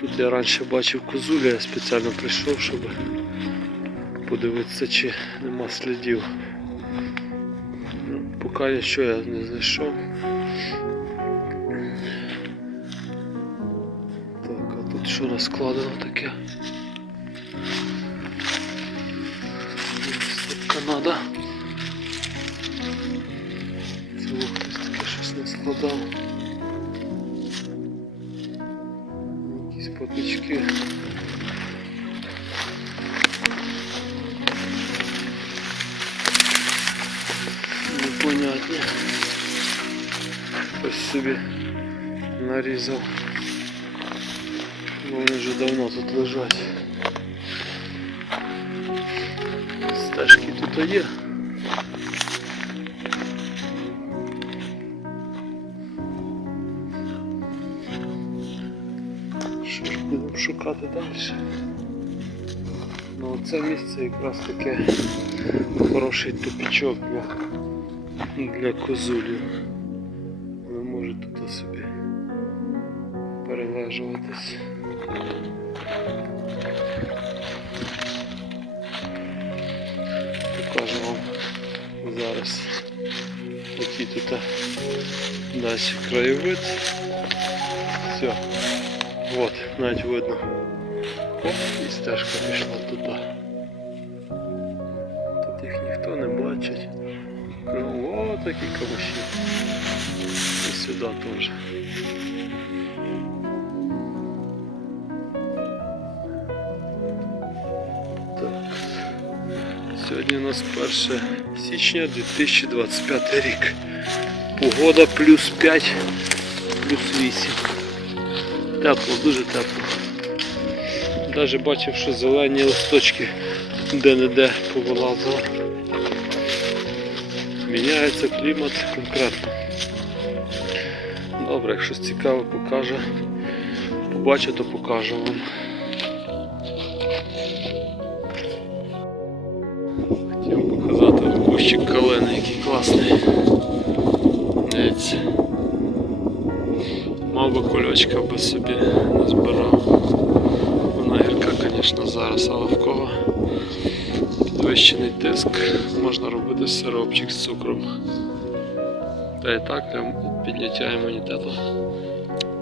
Тут я раніше бачив козулю, я спеціально прийшов, щоб подивитися, чи нема слідів. Поки що я не знайшов. Так, а тут що розкладено таке? Канада. Це хтось таке щось не складав. Якісь патички. Непонятні. Хтось собі нарізав. Бо вони вже давно тут лежать. Стежки тут є. Будемо шукати далі? Ну це місце якраз таке хороший тупічок для, для козулів. Вони можуть тут собі перележуватись. Покажу вам зараз який тут далі краєвид. Все. Вот, навіть видно. Оп, і стежка пішла туди. Тут їх ніхто не бачить. Ну, о, такі камиші. І сюди теж. Так. Сьогодні у нас 1 січня 2025 рік. Погода плюс 5, плюс 8. Тепло, дуже тепло. Навіть бачив, що зелені листочки де-не-де повилазили. Міняється клімат конкретно. Добре, якщо цікаво покаже, побачу, то покажу вам. Хотів показати кущик калини, який класний. Дивіться. Мав би кульочка би собі назбирав. Вона гірка, звісно, зараз, але в кого підвищений тиск, можна робити сиропчик з цукром. Та і так для підняття імунітету.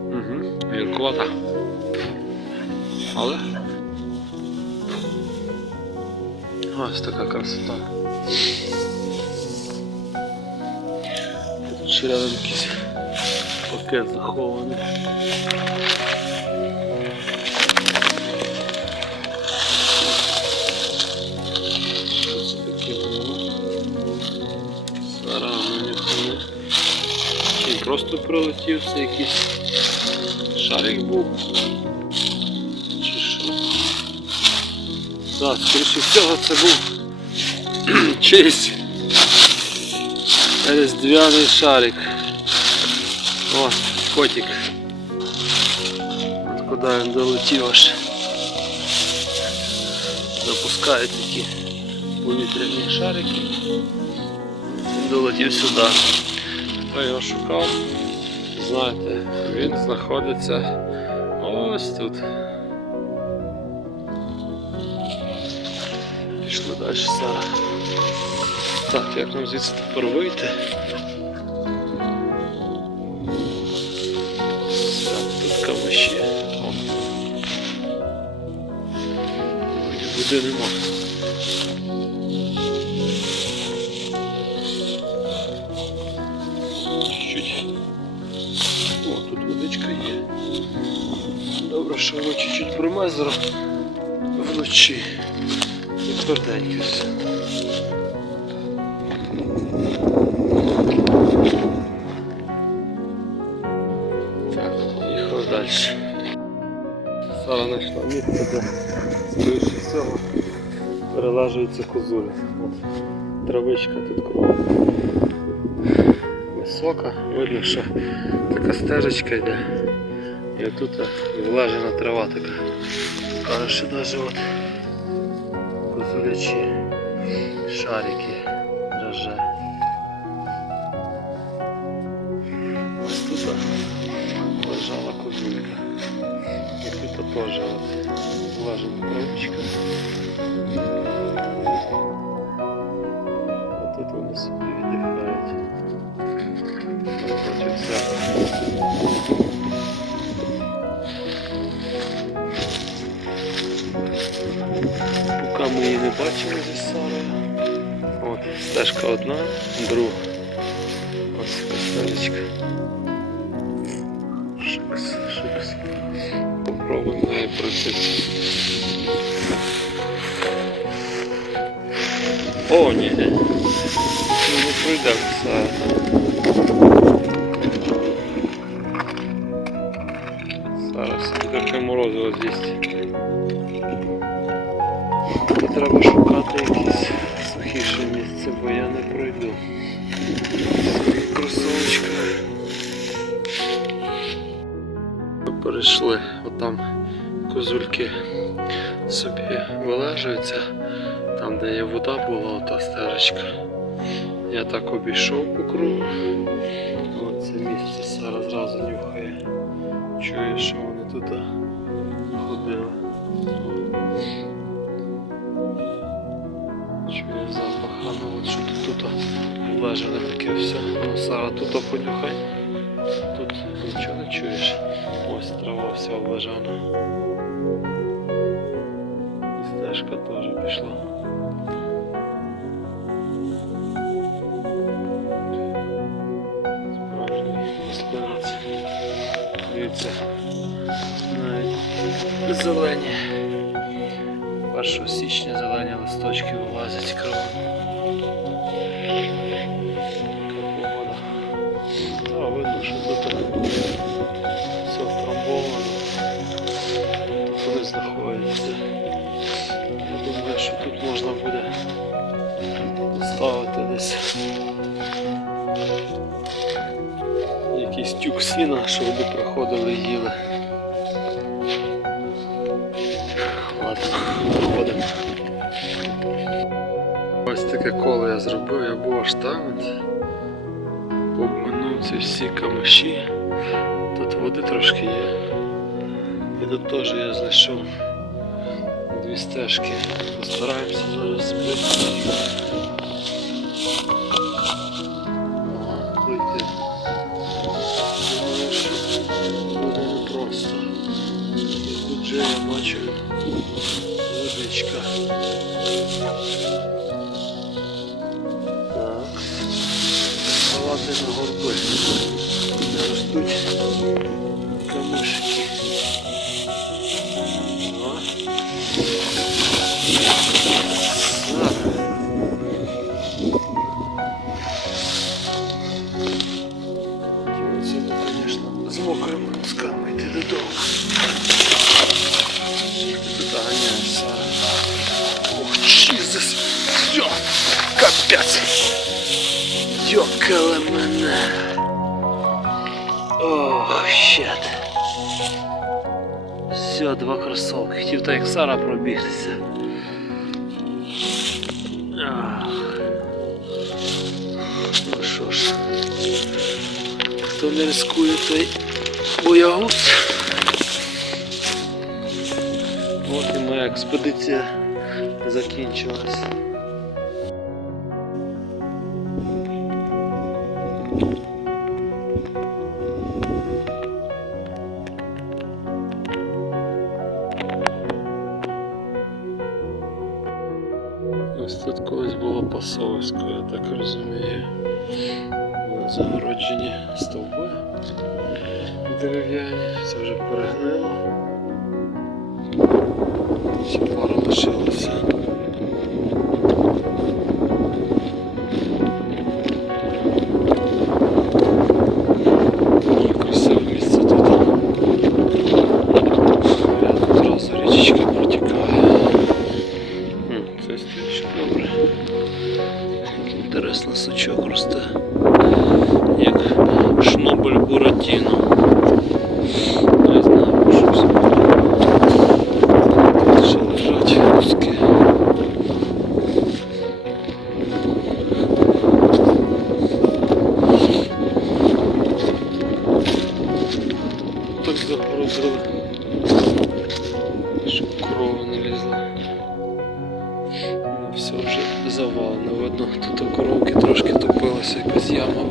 Угу. Гіркота. Але ось така красота. Тут ще рядом якийсь пакет захований. Що це таке було? Просто прилетів, це якийсь шарик був. Чи що? Так, скоріше всього це був чийсь різдвяний шарик. О, котик. От куди він долетів аж. Запускають такі повітряні шарики. Він долетів сюди. Хто його шукав, знаєте, він знаходиться ось тут. Пішли далі зараз. Так, як нам звідси тепер вийти? Води нема. Чуть-чуть. О, тут водичка є. Добре, що воно чуть-чуть промезло вночі. І тверденьке все. Де скоріше всього перелажуються козулі. От, травичка тут кругом. Висока, видно, що така стежечка йде. І тут влажена трава така. Скажу, що навіть от козулячі шарики теж от влажена травичка. А тут вони собі віддихають. Напротив церкви. Поки ми її не бачимо зі Сарою. От, стежка одна, друга. Ось така стежечка. Попробуємо. О, ні. Ну не пройдемо Сара. Зараз таке морозиво з'їсть. Треба шукати якесь сухіше місце, бо я не пройду. Своїх кросовочках. Перейшли, отам козульки собі вилежуються, там де є вода була, ота стежечка. Я так обійшов по кругу. Оце місце Сара зразу нюхає. Чує, що вони тут ходили. Чує запах, а ну от що тут, влажене таке все. Ну, Сара, тут понюхай. Тут нічого не чуєш. Ось трава вся облежана. І стежка теж пішла. Справжній мисливець. Дивіться, навіть зелені. 1 січня зелені листочки вилазять кругом. Яка погода. А, видно, що тут все втрамбовано. Тут вони знаходяться. Що тут можна буде поставити десь якийсь тюк сіна, щоб вони проходили і їли. Ладно. Ось таке коло я зробив, я був аж там. Обминув ці всі камиші. Тут води трошки є. І тут теж я знайшов дві стежки. Постараємося зараз збити. Буде непросто. І тут же я бачу водичка. З мокрими носками йти додому. Сара. Ох, Jesus! Йо! Капець! Йокали мене! Ох, щет! Все, два кросовки. Хотів так як Сара пробігтися. Ах. Ну що ж, хто не рискує, той боягуз. От і моя експедиція закінчилась. Ось тут колись було пасовисько, я так розумію. Загороджені стовби дерев'яні, це вже перегнило. Ще пара лишилася. Щоб корова не лізла. Ну, все вже завалено видно. Тут у коровки трошки топилася, якась яма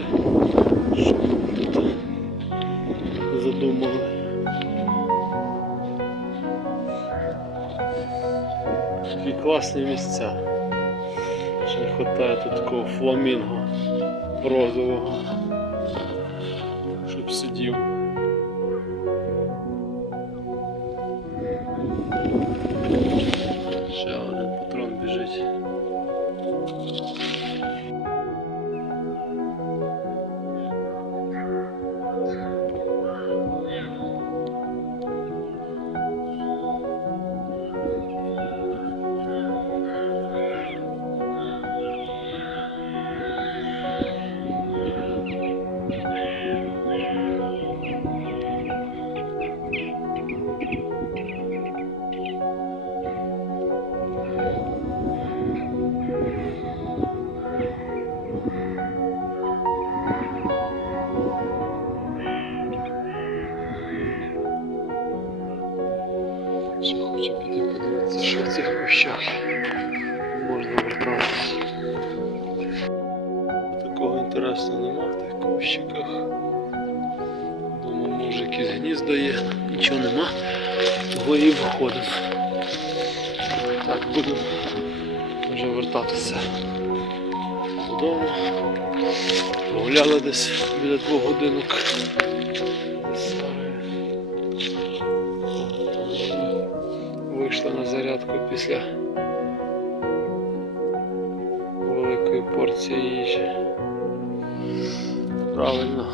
піти що тут задумали. Такі класні місця. Ще не вистачає тут такого фламінго розового, того і виходимо. Так, будемо вже вертатися додому. Погуляли десь біля двох годинок. Вийшла на зарядку після великої порції їжі. Правильно.